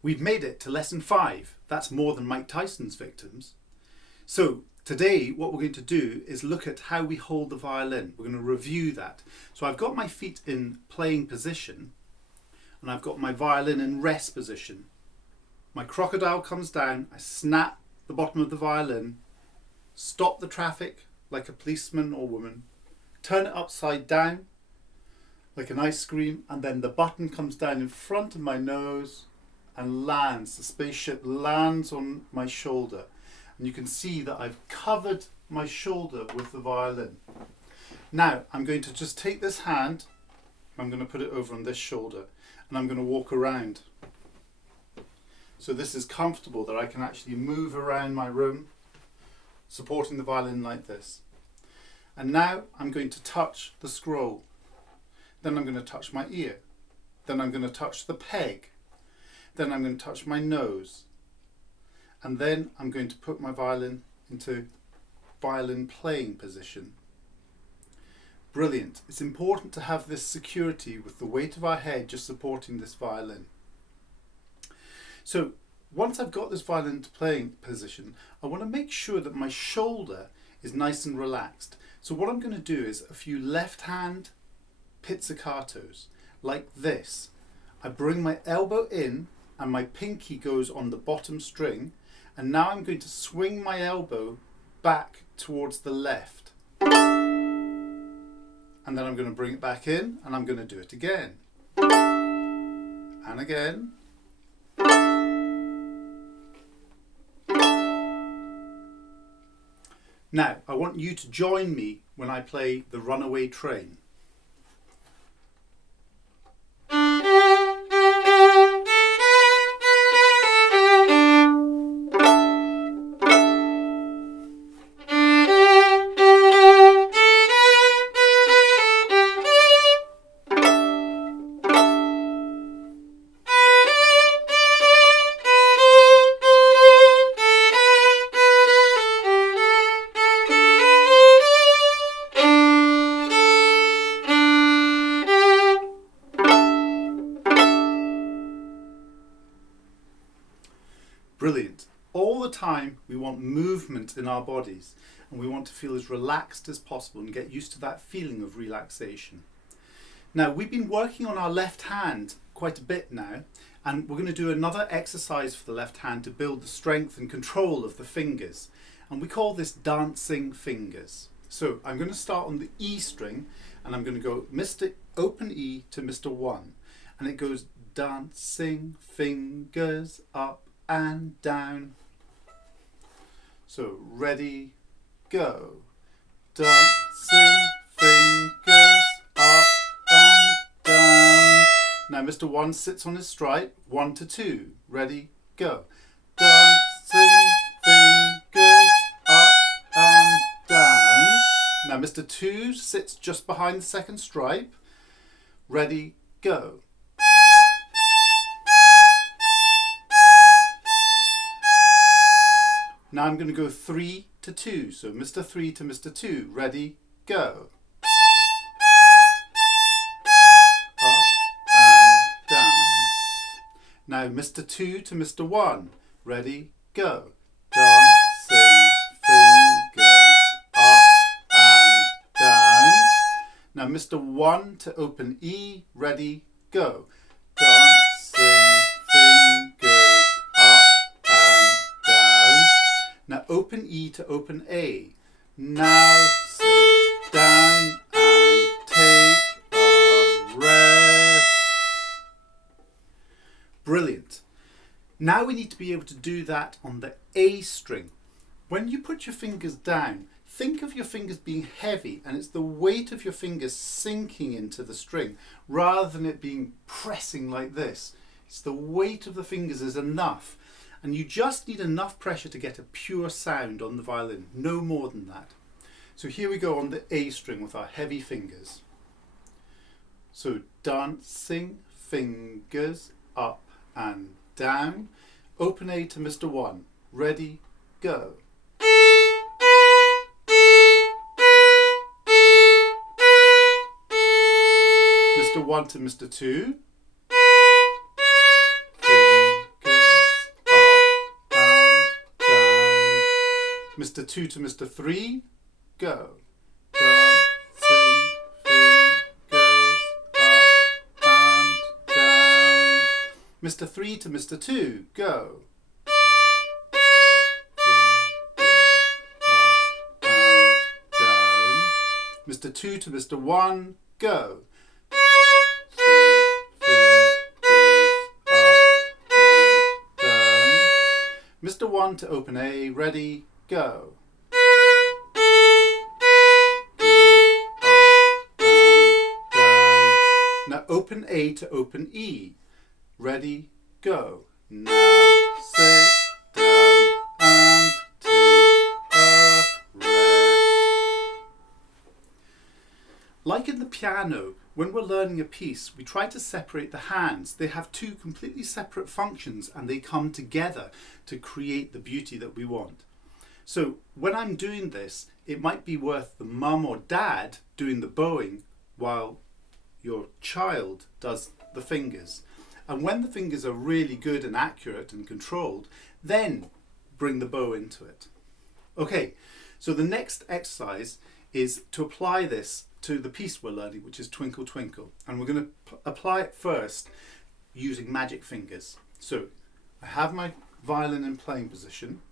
We've made it to lesson 5. That's more than Mike Tyson's victims. So today what we're going to do is look at how we hold the violin. We're going to review that. So I've got my feet in playing position and I've got my violin in rest position. My crocodile comes down, I snap the bottom of the violin, stop the traffic like a policeman or woman, turn it upside down like an ice cream, and then the button comes down in front of my nose and lands. The spaceship lands on my shoulder. And you can see that I've covered my shoulder with the violin. Now I'm going to just take this hand, I'm going to put it over on this shoulder, and I'm going to walk around. So this is comfortable, that I can actually move around my room, supporting the violin like this. And now I'm going to touch the scroll. Then I'm going to touch my ear. Then I'm going to touch the peg. Then I'm going to touch my nose. And then I'm going to put my violin into violin playing position. Brilliant. It's important to have this security with the weight of our head just supporting this violin. So once I've got this violin to playing position, I want to make sure that my shoulder is nice and relaxed. So what I'm going to do is a few left hand pizzicatos like this. I bring my elbow in and my pinky goes on the bottom string, and now I'm going to swing my elbow back towards the left. And then I'm going to bring it back in and I'm going to do it again. And again. Now, I want you to join me when I play the Runaway Train. Brilliant. All the time we want movement in our bodies, and we want to feel as relaxed as possible and get used to that feeling of relaxation. Now, we've been working on our left hand quite a bit now, and we're going to do another exercise for the left hand to build the strength and control of the fingers, and we call this dancing fingers. So I'm going to start on the E string, and I'm going to go Mr. open E to Mr. 1, and it goes dancing fingers up and down. So ready, go. Dancing fingers up and down. Now Mr. 1 sits on his stripe, 1 to 2. Ready, go. Dancing fingers up and down. Now Mr. 2 sits just behind the second stripe. Ready, go. Now I'm going to go 3 to 2. So Mr. 3 to Mr. 2. Ready, go. Up and down. Now Mr. 2 to Mr. 1. Ready, go. Dancing fingers up and down. Now Mr. 1 to open E. Ready, go. Dancing fingers up and down. Now open E to open A. Now sit down and take a rest. Brilliant. Now we need to be able to do that on the A string. When you put your fingers down, think of your fingers being heavy, and it's the weight of your fingers sinking into the string rather than it being pressing like this. It's the weight of the fingers is enough. And you just need enough pressure to get a pure sound on the violin, no more than that. So here we go on the A string with our heavy fingers. So dancing fingers up and down. Open A to Mr. 1. Ready, go. Mr. 1 to Mr. 2. Fingers Mr. 2 to Mr. 3, go. Dancing fingers up and down. Mr. 3 to Mr. 2, go. Mr. 2 to Mr. 1, go. Mr. 1 to open A, ready, go. Now open A to open E, ready, go. Now sit down and take a rest. Like in the piano, when we're learning a piece, we try to separate the hands. They have two completely separate functions and they come together to create the beauty that we want. So when I'm doing this, it might be worth the mum or dad doing the bowing while your child does the fingers. And when the fingers are really good and accurate and controlled, then bring the bow into it. Okay, so the next exercise is to apply this to the piece we're learning, which is Twinkle Twinkle. And we're going to apply it first using magic fingers. So I have my violin in playing position.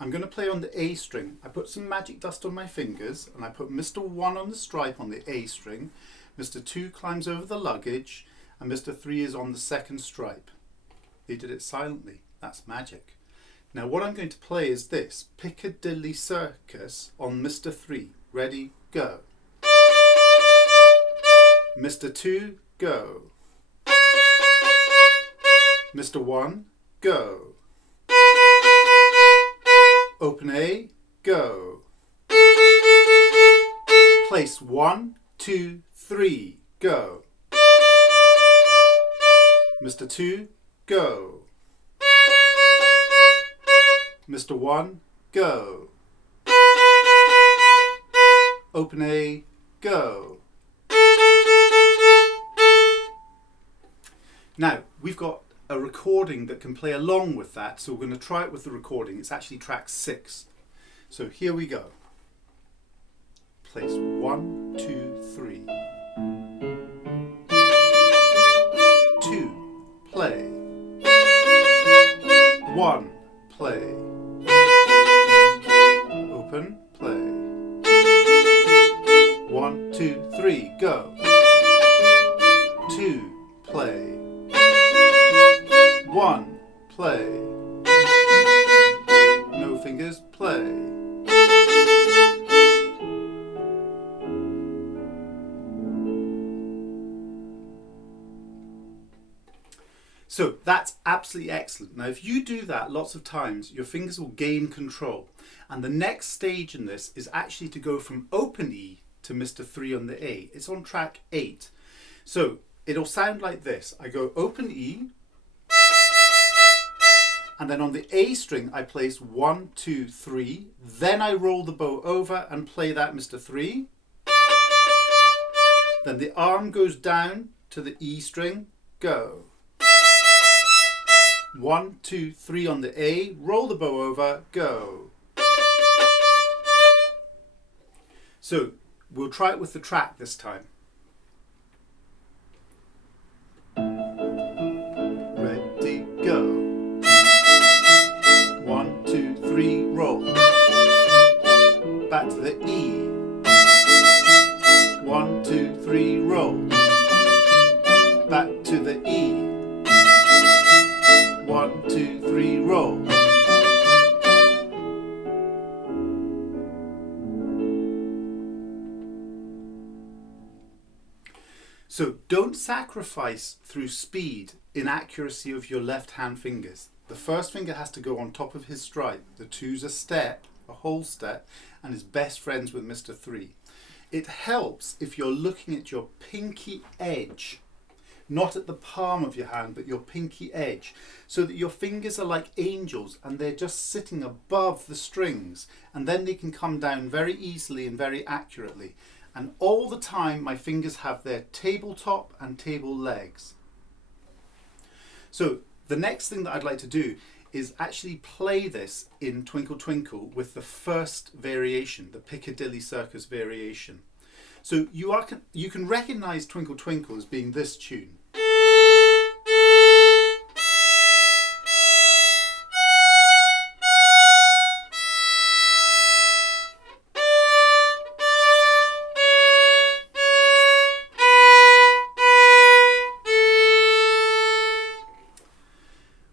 I'm going to play on the A string. I put some magic dust on my fingers and I put Mr. 1 on the stripe on the A string. Mr. 2 climbs over the luggage and Mr. 3 is on the second stripe. They did it silently. That's magic. Now what I'm going to play is this, Piccadilly Circus on Mr. 3. Ready, go. Mr. 2, go. Mr. 1, go. Open A, go. Place 1, 2, 3, go. Mr. 2, go. Mr. 1, go. Open A, go. Now, we've got a recording that can play along with that, so we're going to try it with the recording. It's actually track 6. So here we go. Place 1, 2, 3. 2, play. 1, play. Open, play. 1, 2, 3, go. 2, play. 1, play. No fingers, play. So that's absolutely excellent. Now if you do that lots of times, your fingers will gain control. And the next stage in this is actually to go from open E to Mr. 3 on the A. It's on track 8. So it'll sound like this. I go open E, and then on the A string I place 1, 2, 3, then I roll the bow over and play that Mr. 3. Then the arm goes down to the E string, go. 1, 2, 3 on the A, roll the bow over, go. So we'll try it with the track this time. Ready, go. 1, 2, 3, roll. Back to the E. 1, 2, 3, roll. Back to the E. 1, 2, 3, roll. So don't sacrifice through speed in accuracy of your left hand fingers. The first finger has to go on top of his stripe. The 2's a step, a whole step, and is best friends with Mr. 3. It helps if you're looking at your pinky edge, not at the palm of your hand, but your pinky edge, so that your fingers are like angels and they're just sitting above the strings, and then they can come down very easily and very accurately. And all the time my fingers have their tabletop and table legs. So the next thing that I'd like to do is actually play this in Twinkle Twinkle with the first variation, the Piccadilly Circus variation. So you can recognise Twinkle Twinkle as being this tune.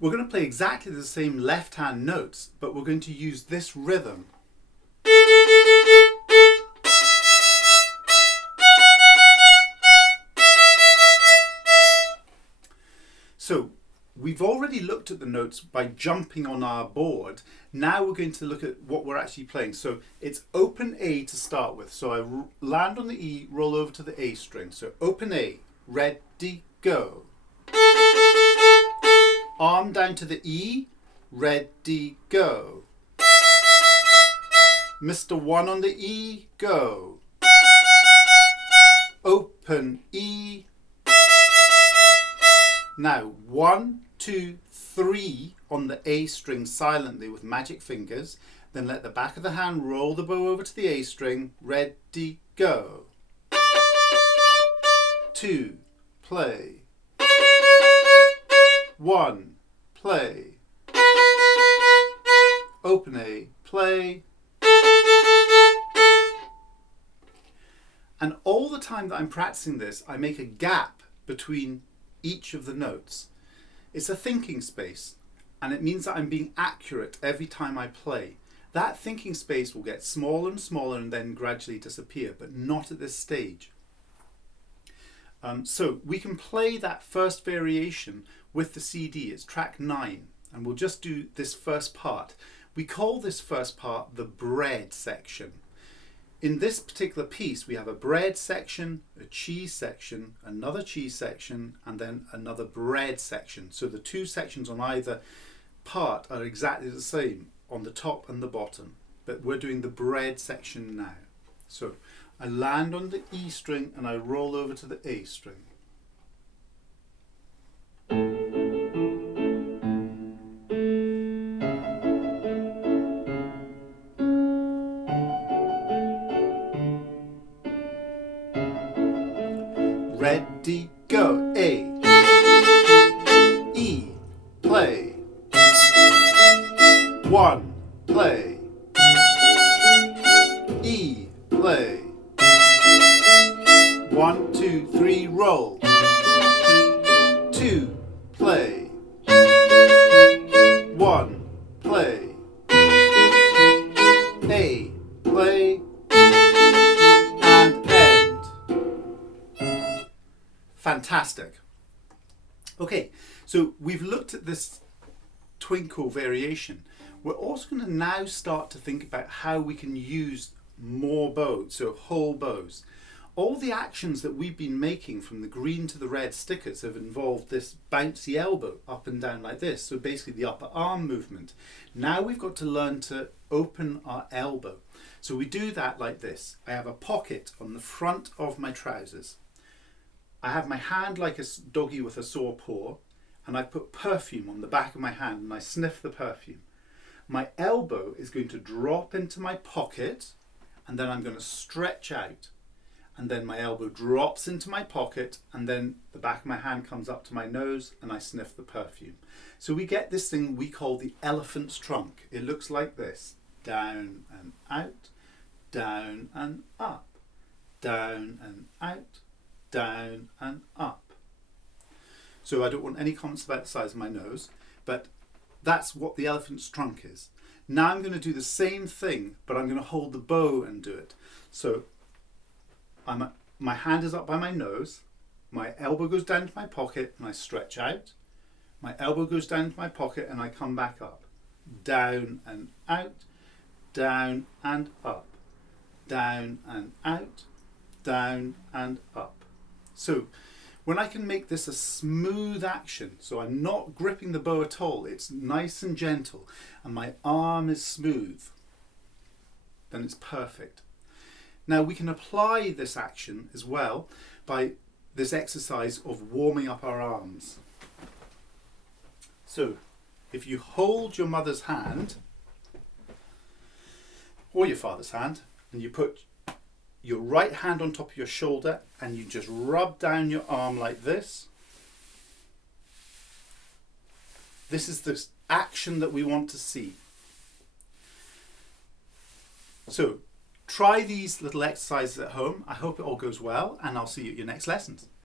We're going to play exactly the same left-hand notes, but we're going to use this rhythm. So we've already looked at the notes by jumping on our board. Now we're going to look at what we're actually playing. So it's open A to start with. So I land on the E, roll over to the A string. So open A, ready, go. Arm down to the E, ready, go. Mr. 1 on the E, go. Open E. Now 1, 2, 3 on the A string silently with magic fingers. Then let the back of the hand roll the bow over to the A string, ready, go. 2, play. 1, play. Open A, play. And all the time that I'm practicing this, I make a gap between each of the notes. It's a thinking space, and it means that I'm being accurate every time I play. That thinking space will get smaller and smaller and then gradually disappear, but not at this stage. So we can play that first variation with the CD. It's track 9, and we'll just do this first part. We call this first part the bread section. In this particular piece, we have a bread section, a cheese section, another cheese section, and then another bread section. So the two sections on either part are exactly the same on the top and the bottom, but we're doing the bread section now. So I land on the E string and I roll over to the A string. Ready, go. A, E, play. 1, play. E, play. 1, 2, 3, roll. 2, play. 1, play. A, play. And end. Fantastic. Okay, so we've looked at this twinkle variation. We're also going to now start to think about how we can use more bows, so whole bows. All the actions that we've been making from the green to the red stickers have involved this bouncy elbow up and down like this, so basically the upper arm movement. Now we've got to learn to open our elbow. So we do that like this. I have a pocket on the front of my trousers. I have my hand like a doggy with a sore paw, and I put perfume on the back of my hand and I sniff the perfume. My elbow is going to drop into my pocket, and then I'm going to stretch out, and then my elbow drops into my pocket, and then the back of my hand comes up to my nose and I sniff the perfume. So we get this thing we call the elephant's trunk. It looks like this: down and out, down and up, down and out, down and up. So I don't want any comments about the size of my nose, but that's what the elephant's trunk is. Now I'm going to do the same thing, but I'm going to hold the bow and do it. So my hand is up by my nose, my elbow goes down to my pocket and I stretch out. My elbow goes down to my pocket and I come back up. Down and out, down and up, down and out, down and up. So when I can make this a smooth action, so I'm not gripping the bow at all, it's nice and gentle, and my arm is smooth, then it's perfect. Now we can apply this action as well by this exercise of warming up our arms. So if you hold your mother's hand or your father's hand and you put your right hand on top of your shoulder and you just rub down your arm like this, this is the action that we want to see. So try these little exercises at home. I hope it all goes well, and I'll see you at your next lessons.